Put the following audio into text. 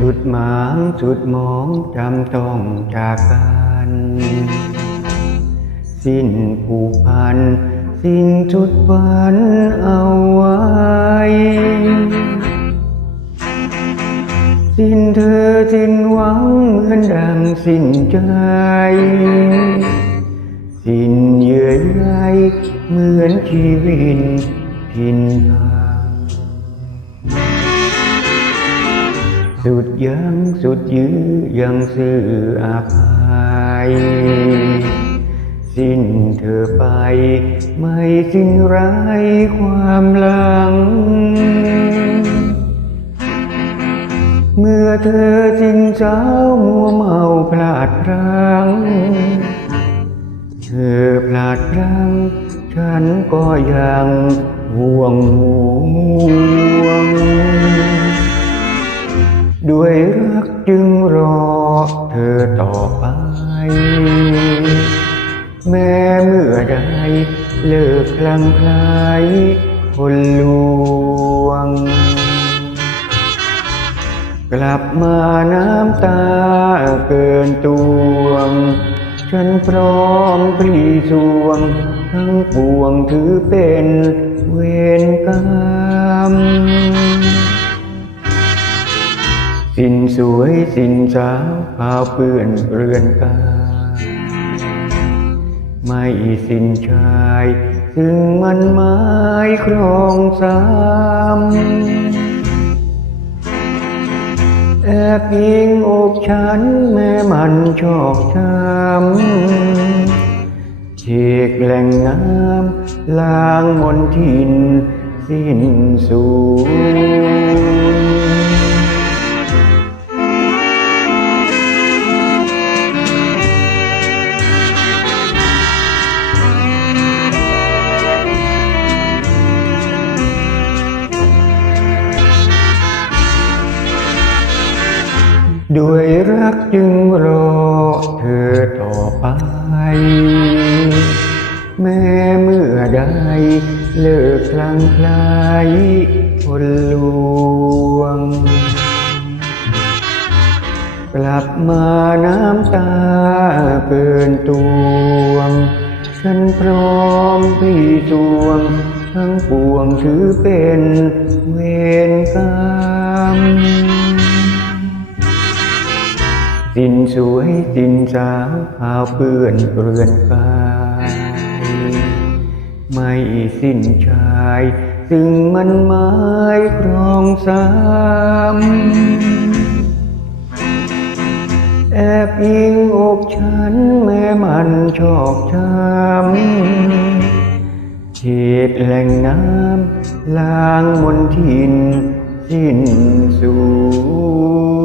จุดหมางสุดมองจำต้องจากกันสิ้นผูกพัน สิ้นจุดฝันเอาไว้สิ้นเธอสิ้นหวังเหมือนดังสิ้นใจ สิ้นเยื่อใยเหมือนชีวิตพินพา สุดยังสุดยื้อยังสื่ออาภัย สิ้นเธอไป ไม่สิ้นไรความหลัง เมื่อเธอสิ้นเช้ามัวเมาพลาดพลั้ง เธอพลาดพลั้ง ฉันก็ยังห่วงห่วง ด้วยรักจึงรอเธอต่อไป แม้เมื่อใดเลิกคลังไคล้คนลวง กลับมาน้ำตาเกินตวง ฉันพร้อมพลีสวง ทั้งปวงถือเป็นเวรกรรม สวยสินสาวพาเปื้อนเรือนกายไม่สินชายซึ่งมันหมายครองซ้ำแอบยิงอกฉันแม้มันชอกช้ำเฉีกแหล่งน้ำล้างมนทินสิ้นสูญ ด้วยรักจึงรอเธอต่อไป แม้เมื่อใดเลิกคลังคล้คนลวง กลับมาน้ำตาเกินตวง ฉันพร้อมพี่จวง ทั้งปวงถือเป็นเวรกรร สิ้นสวยสิ้นสาวพาวเปื้อนเรือนกายไม่สิ้นชายซึ่งมันหมายครองซ้ำแอบยิงอกฉันแม้มันชอกช้ำเฉีดแหล่งน้ำล้างมนทินสิ้นสูญ